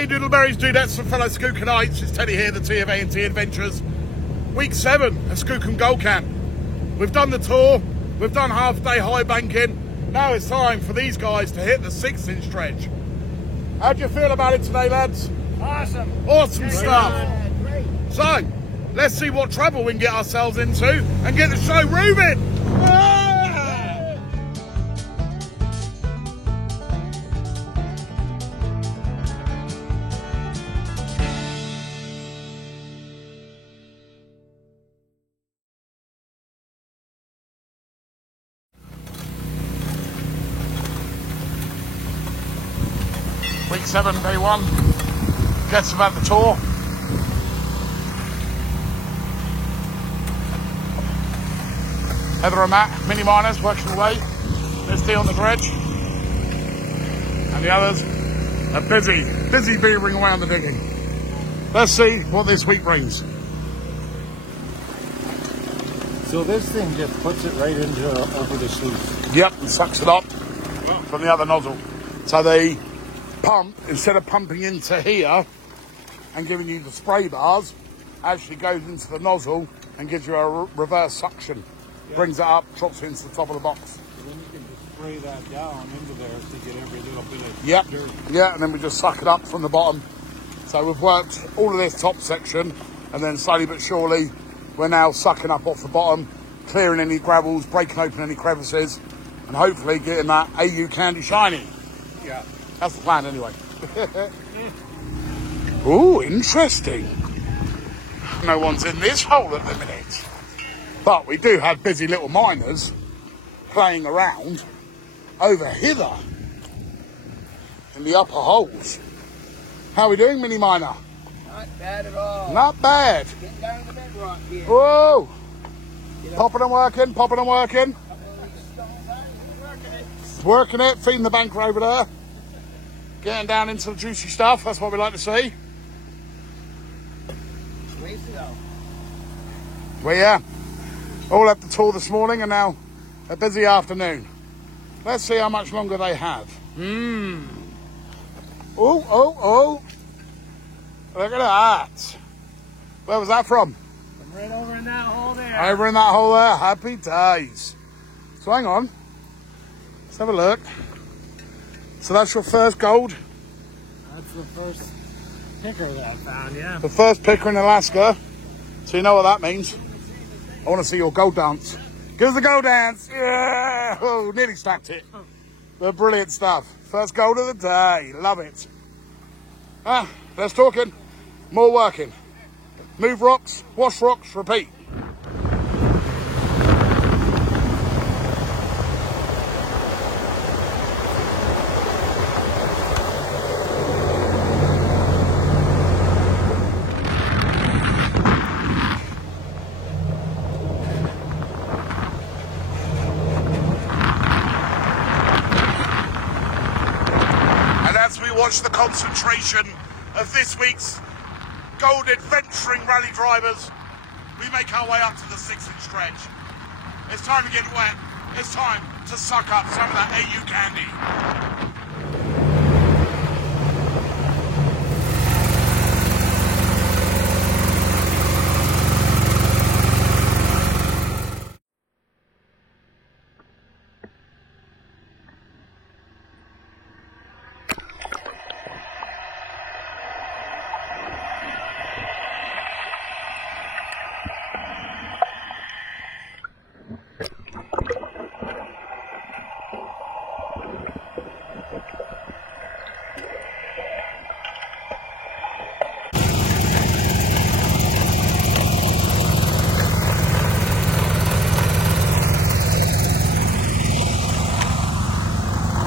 Hey Doodleberries, Dudettes and fellow Skookanites, it's Teddy here, the T of A&T Adventures. Week 7 at Skookum Gold Camp. We've done the tour, we've done half day high banking. Now it's time for these guys to hit the 6-inch stretch. How do you feel about it today, lads? Awesome. Awesome stuff. Great. So, let's see what trouble we can get ourselves into and get the show moving. Week 7, day 1. Gets about the tour. Heather and Matt, mini miners, working away. There's Dee on the dredge. And the others are busy beavering away on the digging. Let's see what this week brings. So this thing just puts it right into over the sluice. Yep, and sucks it up from the other nozzle. So the pump, instead of pumping into here and giving you the spray bars, actually goes into the nozzle and gives you a reverse suction. Yep. Brings it up, drops it into the top of the box. So then you can just spray that down into there to get every little bit of dirt. Yeah, and then we just suck it up from the bottom. So we've worked all of this top section, and then slowly but surely we're now sucking up off the bottom, clearing any gravels, breaking open any crevices, and hopefully getting that AU candy shiny. Yeah. That's the plan anyway. Ooh, interesting. No one's in this hole at the minute. But we do have busy little miners playing around over hither in the upper holes. How are we doing, mini miner? Not bad at all. Not bad. Getting down to the bedrock here. Whoa! Popping and working, popping and working. Working it, feeding the banker over there. Getting down into the juicy stuff, that's what we like to see. Ways to go. Well, yeah, all up the tour this morning and now a busy afternoon. Let's see how much longer they have. Oh. Look at that. Where was that from? I'm right over in that hole there. Over in that hole there, happy days. So hang on, let's have a look. So that's your first gold? That's the first picker that I found, yeah. The first picker in Alaska. So you know what that means. I want to see your gold dance. Give us the gold dance. Yeah. Oh, nearly stacked it. But brilliant stuff. First gold of the day. Love it. Less talking, more working. Move rocks, wash rocks, repeat. Watch the concentration of this week's Gold Adventuring Rally drivers. We make our way up to the 6-inch stretch. It's time to get wet. It's time to suck up some of that AU candy.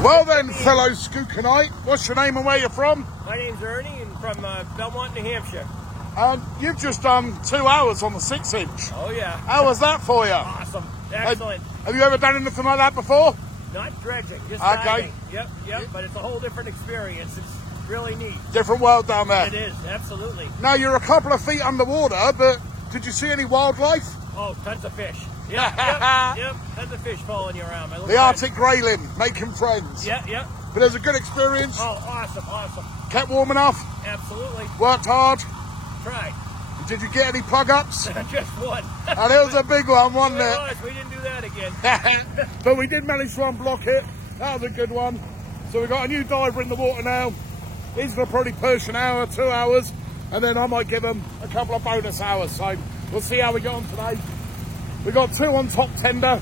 Well then, fellow Skookanite, what's your name and where you're from? My name's Ernie and from Belmont, New Hampshire. You've just done 2 hours on the 6-inch. Oh yeah. How was that for you? Awesome. Excellent. Have you ever done anything like that before? Not dredging, just Okay. diving. Yep, but it's a whole different experience. It's really neat. Different world down there. It is, absolutely. Now, you're a couple of feet underwater, but did you see any wildlife? Oh, tons of fish. Yep, tons of fish following you around. The Arctic grayling, making friends. Yep. But it was a good experience. Oh, awesome. Kept warm enough? Absolutely. Worked hard? Tried. Did you get any plug-ups? Just one. And it was a big one, wasn't It it? was. We didn't do that again. But we did manage to unblock it. That was a good one. So we've got a new diver in the water now. He's going to probably push an hour, 2 hours, and then I might give him a couple of bonus hours. So we'll see how we get on today. We've got 2 on top tender.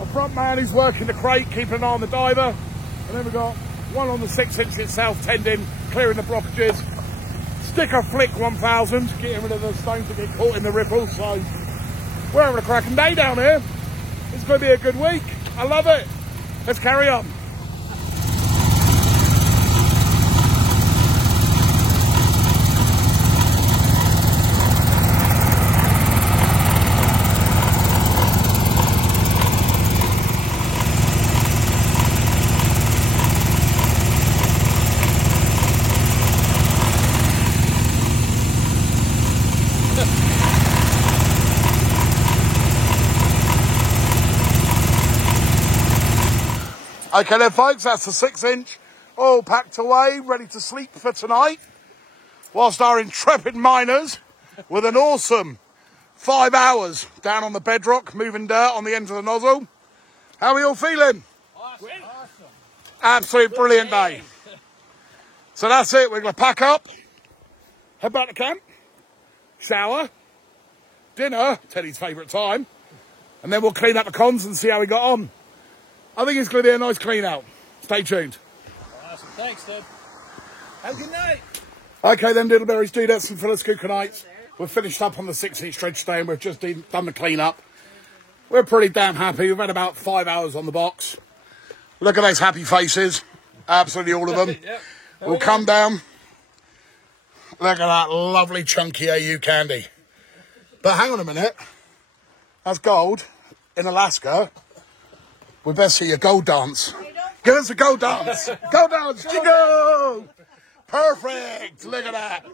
A front man who's working the crate, keeping an eye on the diver. And then we've got 1 on the 6-inch itself, tending, clearing the blockages. Sticker flick 1000, getting rid of the stones that get caught in the ripples. So we're having a cracking day down here. It's going to be a good week. I love it. Let's carry on. Okay then folks, that's the 6-inch all packed away, ready to sleep for tonight. Whilst our intrepid miners, with an awesome 5 hours down on the bedrock, moving dirt on the end of the nozzle. How are we all feeling? Awesome. Absolute brilliant day. So that's it, we're going to pack up, head back to camp, shower, dinner, Teddy's favourite time, and then we'll clean up the cons and see how we got on. I think it's going to be a nice clean out. Stay tuned. Awesome. Thanks, Ted. Have a good night. Okay then, Diddleberries, Dudettes and Phyllis Cookonites. We're finished up on the 6-inch dredge today and we've just done the clean up. We're pretty damn happy. We've had about 5 hours on the box. Look at those happy faces. Absolutely all of them. Yep. We'll come down. Look at that lovely chunky AU candy. But hang on a minute. That's gold in Alaska. We best see a gold dance. Give us a gold dance. Gold dance. Jingle. Perfect. Look at that.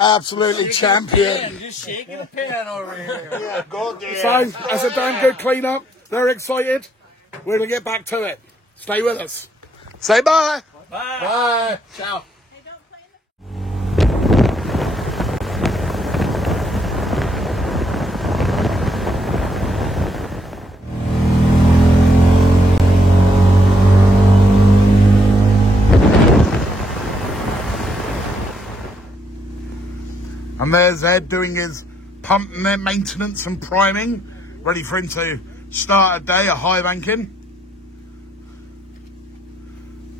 Absolutely champion. Just shaking a pan over here. Yeah, go there. So, that's a damn good clean up. They're excited. We're going to get back to it. Stay with us. Say bye. Bye. Bye. Ciao. And there's Ed doing his pump maintenance and priming, ready for him to start a day of high banking.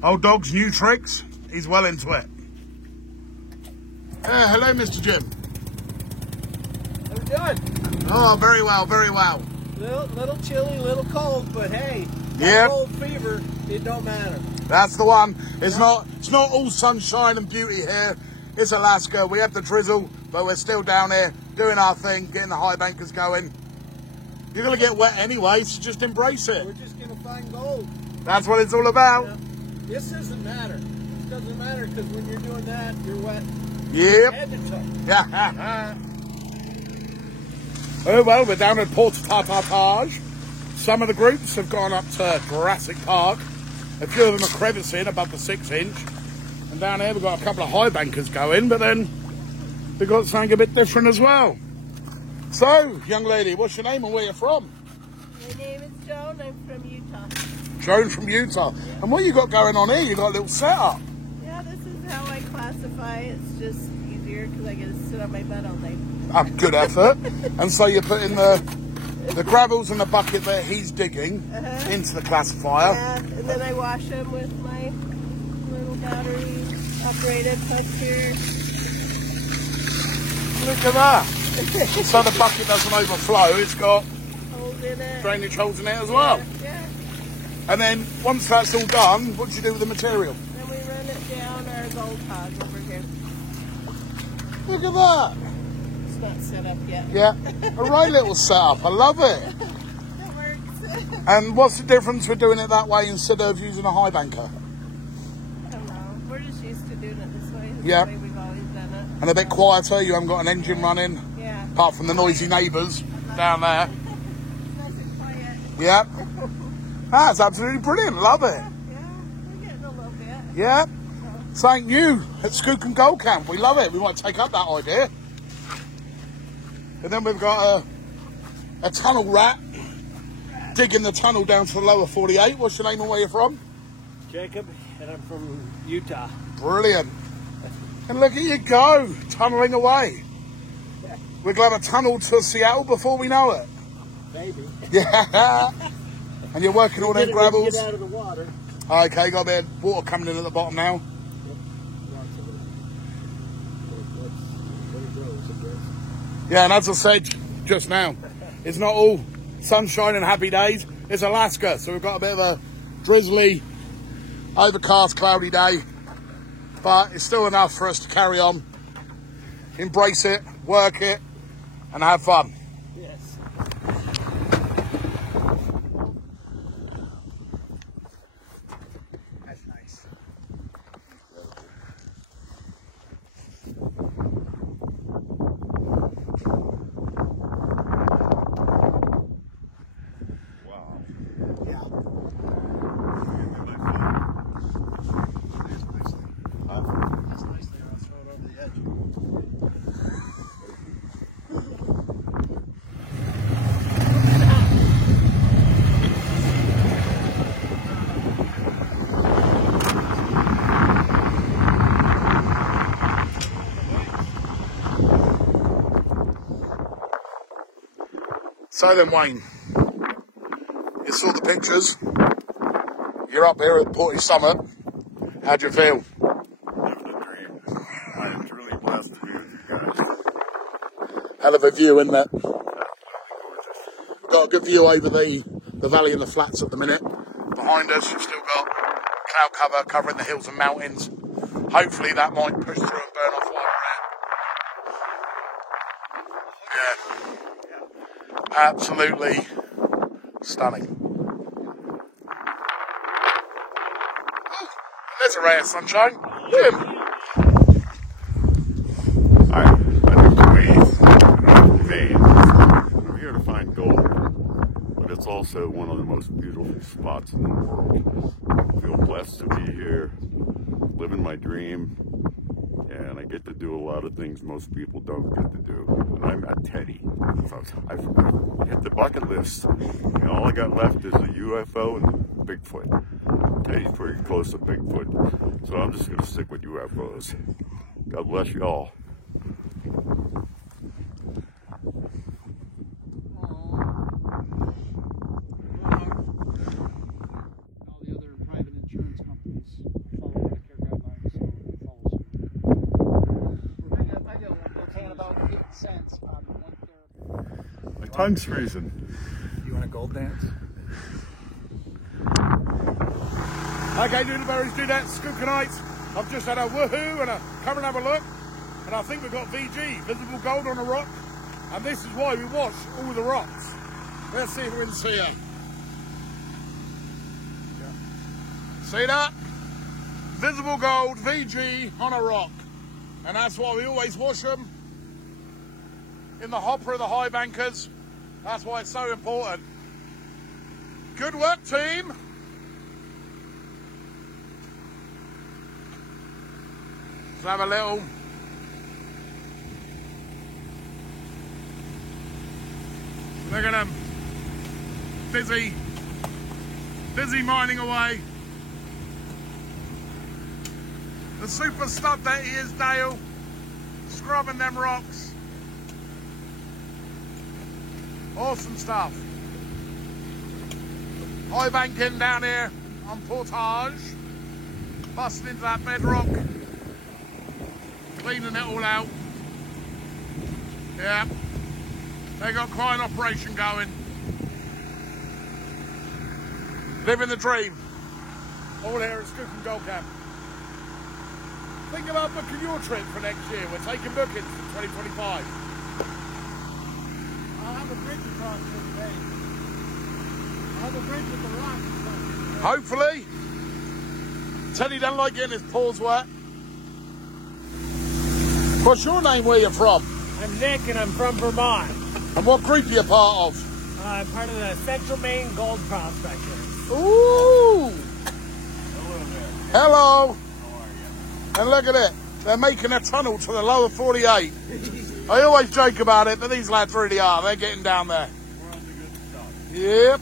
Old dog's new tricks, he's well into it. Hello, Mr. Jim. How we doing? Oh, very well, very well. Little chilly, little cold, but hey, Yep. cold fever, it don't matter. That's the one. It's not all sunshine and beauty here. It's Alaska. We have the drizzle, but we're still down here doing our thing, getting the high bankers going. You're going to get wet anyway, so just embrace it. We're just going to find gold. That's what it's all about. Yeah. This doesn't matter. This doesn't matter because when you're doing that, you're wet Yep. head to toe. Yeah. Oh, well, we're down at Port Tartartage. Some of the groups have gone up to Jurassic Park. A few of them are crevicing above the 6-inch. And down here we've got a couple of high bankers going, but then we've got something a bit different as well. So, young lady, what's your name and where you're from? My name is Joan. I'm from Utah. Joan from Utah. And what you got going on here? You got a little setup. Yeah, this is how I classify. It's just easier because I get to sit on my butt all day. Good effort. And so you're putting the gravels and the bucket that he's digging into the classifier. Yeah, and then I wash them with my little battery operated pump here. Look at that. So the bucket doesn't overflow. It's got Holes in it. drainage holes in it as well. Yeah. And then once that's all done, what do you do with the material? Then we run it down our gold hog over here. Look at that. It's not set up yet. Yeah, a right little setup. I love it. It works. And what's the difference with doing it that way instead of using a high banker? I don't know. We're just used to doing it this way. This Yeah. is the way we've always done it. And a bit quieter, you haven't got an engine running, Yeah. apart from the noisy neighbours down there. It's nice and quiet. Yeah. That's absolutely brilliant. Love it. Yeah, we're getting a little bit. Yeah. something new at Skookum Gold Camp. We love it. We want to take up that idea. And then we've got a tunnel rat digging the tunnel down to the lower 48. What's your name and where you're from? Jacob, and I'm from Utah. Brilliant. And look at you go, tunneling away. We're going to tunnel to Seattle before we know it. Maybe. Yeah. And you're working all them gravels. Get out of the water. Okay, got a bit of water coming in at the bottom now. Yeah, and as I said just now, it's not all sunshine and happy days. It's Alaska, so we've got a bit of a drizzly, overcast, cloudy day. But it's still enough for us to carry on, embrace it, work it, and have fun. Yes. That's nice. Wow. Yeah. That's nice there. I'll throw it over the edge. So then, Wayne, you saw the pictures. You're up here at Portage Summit. How'd you feel? Living a dream. I am truly blessed to be with you guys. Hell of a view, isn't it? Absolutely gorgeous. Got a good view over the valley and the flats at the minute. Behind us, you've still got cloud cover covering the hills and mountains. Hopefully that might push through and burn off while we're at. Yeah. Absolutely stunning. Oh, there's a ray of sunshine. Jim. I do the veins. I'm here to find gold, but it's also one of the most beautiful spots in the world. I feel blessed to be here, living my dream, and I get to do a lot of things most people don't get to do. And I'm at Teddy. So I've hit the bucket list. And all I got left is a UFO and Bigfoot. Teddy's pretty close to Bigfoot. So I'm just going to stick with UFOs. God bless you all. All the other private insurance companies follow Medicare guidelines, so we follow suit. We're paying about 8 cents on one therapy. My tongue's freezing. You want a gold dance? Okay, Doodleberries, do that, Skookanites. I've just had a woohoo and a come and have a look. And I think we've got VG, visible gold on a rock. And this is why we watch all the rocks. Let's see if we can see it. See that? Visible gold, VG on a rock. And that's why we always wash them in the hopper of the high bankers. That's why it's so important. Good work, team. Let's have a little. Look at them. Busy mining away. The super stud that he is, Dale. Scrubbing them rocks. Awesome stuff. High banking down here on Portage. Busting into that bedrock. Cleaning it all out. Yeah. They got quite an operation going. Living the dream. All here at Skookum Gold Camp. Think about booking your trip for next year. We're taking bookings for 2025. I'll have a bridge across here today. I'll have a bridge with the rocks. Hopefully. Teddy doesn't like getting his paws wet. What's your name, where you're from? I'm Nick and I'm from Vermont. And what group are you part of? I'm part of the Central Maine Gold Prospectors. Ooh! Hello there. Hello! How are you? And look at it. They're making a tunnel to the lower 48. I always joke about it, but these lads really are. They're getting down there. We're on the good stuff. Yep.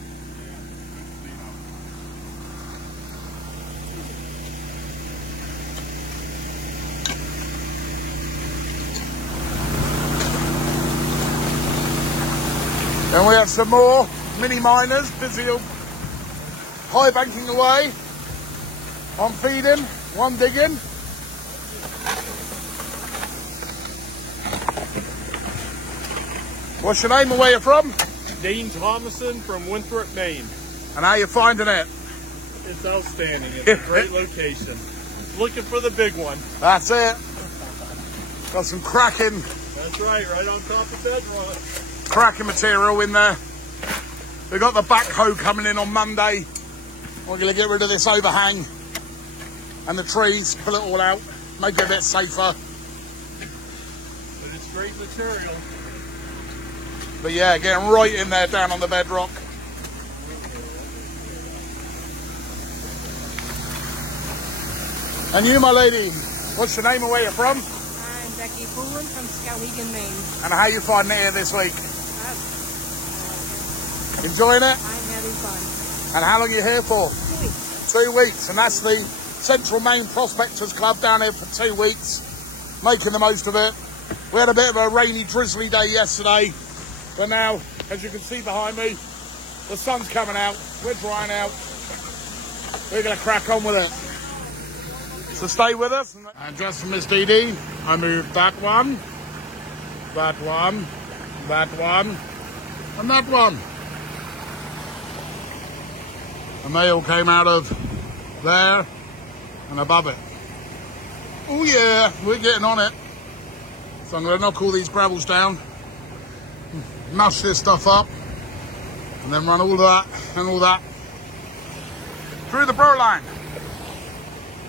Then we have some more mini miners busy high banking away. One feeding, one digging. What's your name and where you're from? Dean Thomason from Winthrop, Maine. And how you finding it? It's outstanding. It's a great location. Looking for the big one. That's it. Got some cracking That's right on top of bedrock. cracking material in there. We've got the backhoe coming in on Monday. We're going to get rid of this overhang and the trees, pull it all out, make it a bit safer. But it's great material. But yeah, getting right in there down on the bedrock. And you, my lady, what's your name and where you're from? I'm Becky Pullen from Skowhegan, Maine. And how you finding it here this week? Enjoying it? I'm having fun. And how long are you here for? 2 weeks. 2 weeks, and that's the Central Maine Prospectors Club down here for 2 weeks, making the most of it. We had a bit of a rainy, drizzly day yesterday, but now, as you can see behind me, the sun's coming out, we're drying out, we're going to crack on with it. So stay with us. And just for Miss Dee Dee, I moved that one, that one, that one, and that one. And they all came out of there and above it. Oh yeah, we're getting on it. So I'm going to knock all these gravels down, mash this stuff up, and then run all that and all that through the burr line.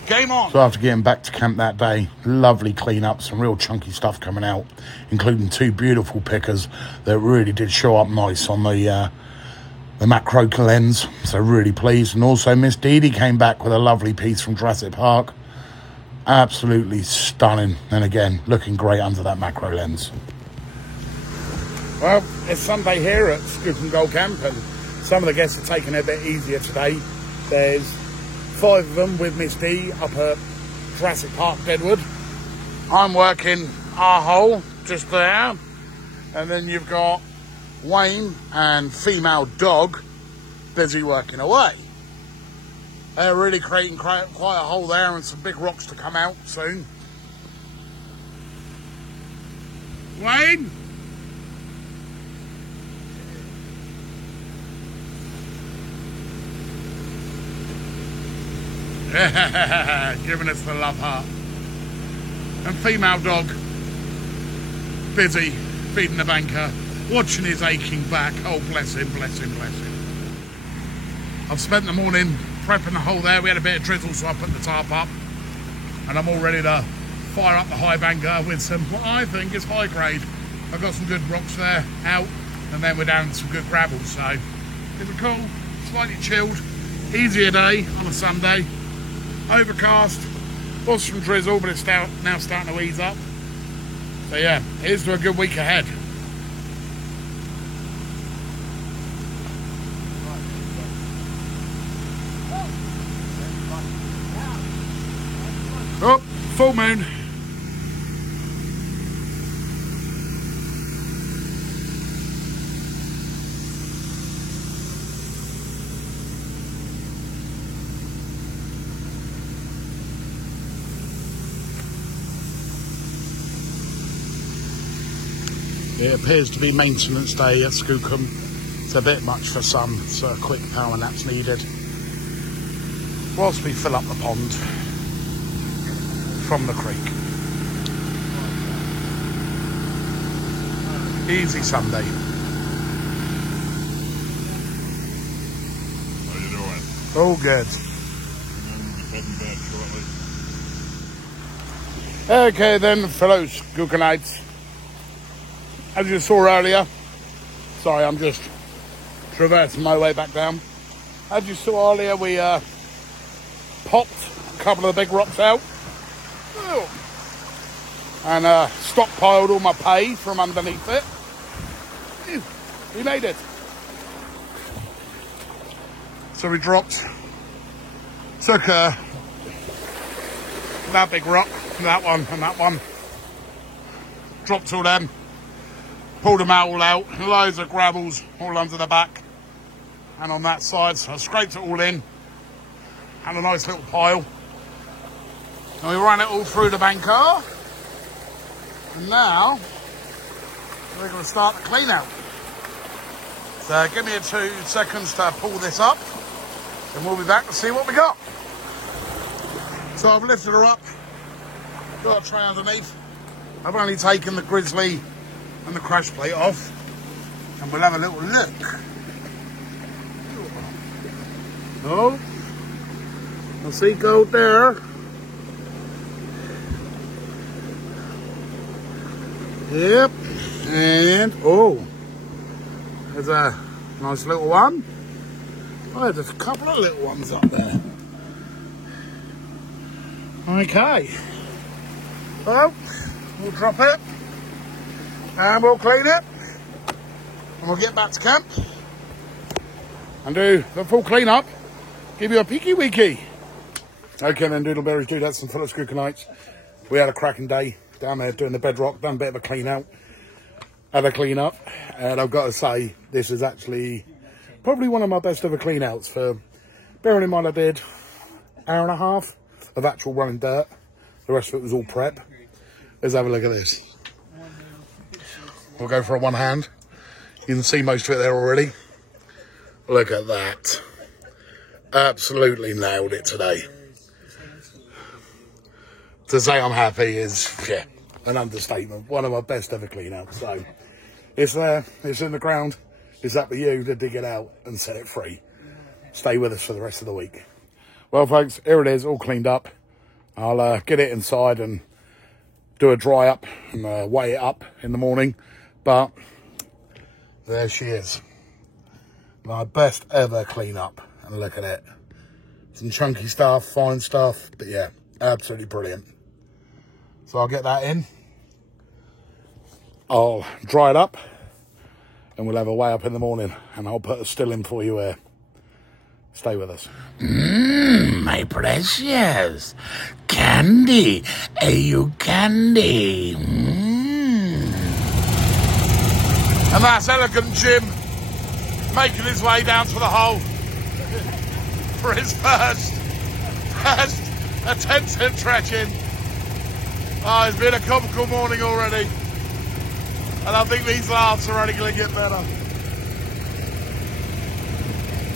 Game on. So after getting back to camp that day, lovely clean up, some real chunky stuff coming out, including 2 beautiful pickers that really did show up nice on the macro lens, so really pleased. And also Miss Dee Dee came back with a lovely piece from Jurassic Park, absolutely stunning, and again looking great under that macro lens. Well, it's Sunday here at Skookum Gold Camp, and some of the guests are taking it a bit easier today. There's 5 of them with Miss D up at Jurassic Park Deadwood. I'm working our hole just there, and then you've got Wayne and female dog busy working away. They're really creating quite a hole there, and some big rocks to come out soon. Wayne? Giving us the love heart. And female dog busy feeding the banker, watching his aching back. Oh, bless him, bless him, bless him. I've spent the morning prepping the hole there. We had a bit of drizzle, so I put the tarp up, and I'm all ready to fire up the high banker with some, what I think is high grade. I've got some good rocks there out, and then we're down to some good gravel. So it's a cool, slightly chilled, easier day on a Sunday. Overcast, was some drizzle, but it's now starting to ease up. So yeah, here's to a good week ahead. Oh, full moon. It appears to be maintenance day at Skookum. It's a bit much for some, so a quick power nap's needed whilst we fill up the pond from the creek. Easy Sunday. How you doing? All good. And then heading back shortly. Okay then, fellow Skookanites. As you saw earlier, sorry, I'm just traversing my way back down. As you saw earlier, we popped a couple of the big rocks out. And stockpiled all my pay from underneath it. Phew, we made it. So we took that big rock, that one and that one, dropped all them, pulled them all out, loads of gravels all under the back and on that side, so I scraped it all in, had a nice little pile, and we ran it all through the banker, and now we're going to start the clean out. So give me 2 seconds to pull this up, and we'll be back to see what we got. So I've lifted her up, got a tray underneath. I've only taken the grizzly and the crash plate off, and we'll have a little look. Oh, I see gold there. Yep, and oh, there's a nice little one. Oh, there's a couple of little ones up there. Okay, well, we'll drop it and we'll clean it and we'll get back to camp and do the full clean up, give you a peeky weeky. Okay then, Doodleberries, Dudettes and fellow Skookanites, we had a cracking day down there doing the bedrock, done a bit of a clean out, had a clean up, and I've got to say this is actually probably one of my best ever clean outs, for bearing in mind I did an hour and a half of actual running dirt. The rest of it was all prep. Let's have a look at this. We'll go for a one hand. You can see most of it there already. Look at that. Absolutely nailed it today. To say I'm happy is, yeah, an understatement. One of my best ever clean outs. So it's there, it's in the ground. It's up to you to dig it out and set it free. Stay with us for the rest of the week. Well, folks, here it is, all cleaned up. I'll get it inside and do a dry up and weigh it up in the morning. But there she is. My best ever clean up. And look at it. Some chunky stuff, fine stuff. But yeah, absolutely brilliant. So I'll get that in. I'll dry it up. And we'll have a weigh up in the morning. And I'll put a still in for you here. Stay with us. My precious. Candy. Are you candy? And that's Elegant Jim making his way down to the hole for his first attempt at trekking. Oh, it's been a comical morning already. And I think these laughs are only going to get better.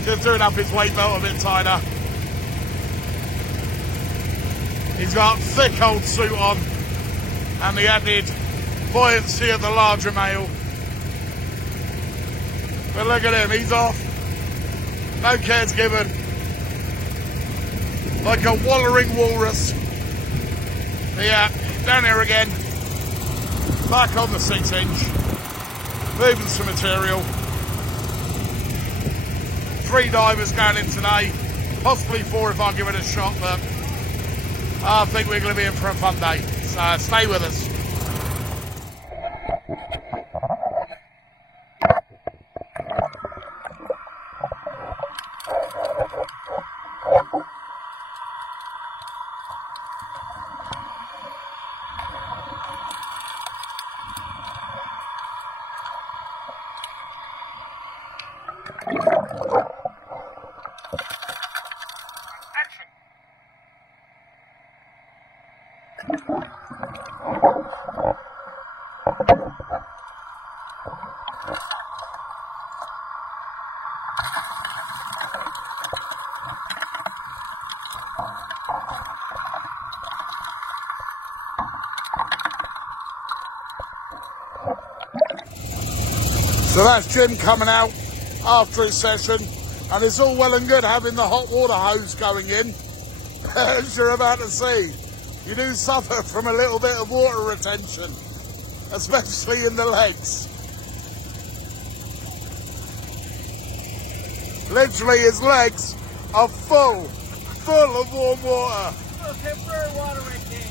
Just doing up his weight belt a bit tighter. He's got thick old suit on and the added buoyancy of the larger male. But look at him, he's off. No cares given. Like a wallowing walrus. Yeah, down here again. Back on the 6-inch. Moving some material. 3 divers going in today, possibly 4 if I give it a shot, but I think we're going to be in for a fun day, so stay with us. So that's Jim coming out after his session, and it's all well and good having the hot water hose going in. As you're about to see, you do suffer from a little bit of water retention, especially in the legs. Literally his legs are full of warm water. Temporary water right there.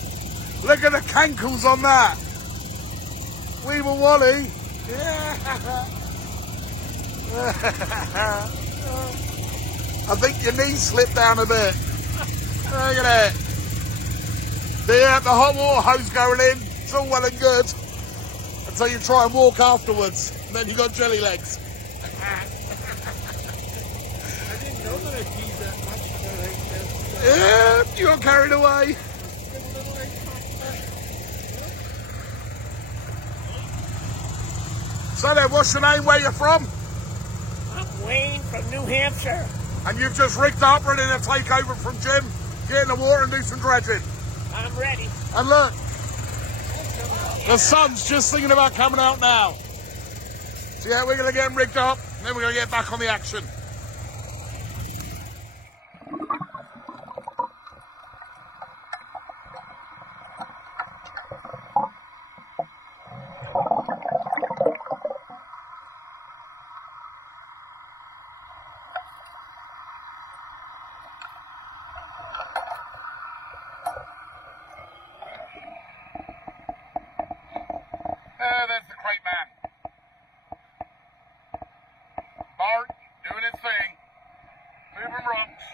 Look at the cankles on that. Weevil Wally. Yeah. I think your knee slipped down a bit. Look at it. Yeah, the hot water hose going in. It's all well and good. Until you try and walk afterwards. And then you got jelly legs. I didn't know that I peed that much. Yeah, you got carried away. So then, what's your name, where you're from? I'm Wayne from New Hampshire. And you've just rigged up, ready to take over from Jim, get in the water and do some dredging. I'm ready. And look, the sun's just thinking about coming out now. So yeah, we're going to get them rigged up, and then we're going to get back on the action. There's the crate man. Bart doing his thing. Moving rocks.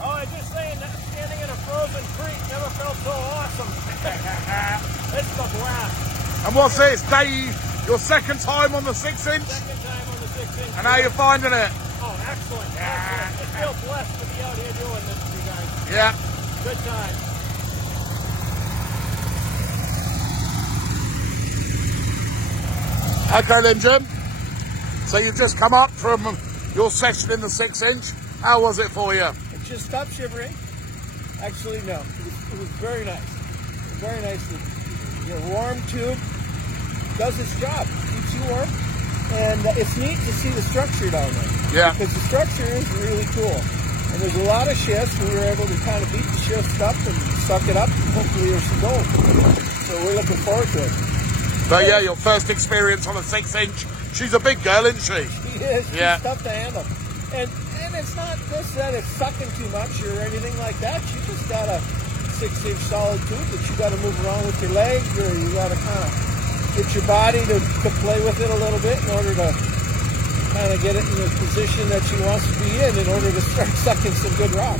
Oh, I just saying that standing in a frozen creek never felt so awesome. It's a blast. And what's this, Dave? Your second time on the 6-inch? Second time on the 6-inch. And how you finding it? Oh, excellent. Excellent. I feel blessed to be out here doing this with you guys. Yeah. Good time. Okay then, Jim. So you've just come up from your session in the 6-inch. How was it for you? It just stopped shivering. Actually, no. It was very nice. Very nice. Your warm tube does its job. Keeps you warm. And it's neat to see the structure down there. Yeah. Because the structure is really cool. And there's a lot of schist. We were able to kind of beat the schist up and suck it up. And hopefully there's some gold. So we're looking forward to it. But yeah, your first experience on a 6-inch. She's a big girl, isn't she? She is. She's Yeah. tough to handle. And it's not just that it's sucking too much or anything like that. You just got a 6-inch solid tube that you got to move around with your legs, or you got to kind of get your body to play with it a little bit in order to kind of get it in the position that she wants to be in order to start sucking some good rock.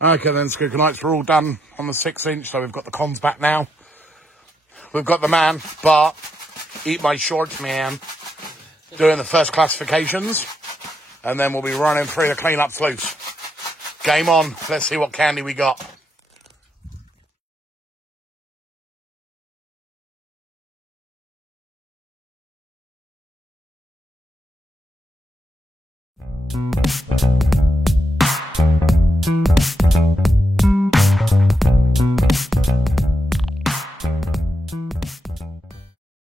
Okay then, Skooker Knights, we're all done on the 6-inch, so we've got the cons back now. We've got the man, Bart, eat my shorts man, doing the first classifications, and then we'll be running through the cleanups loose. Game on, let's see what candy we got.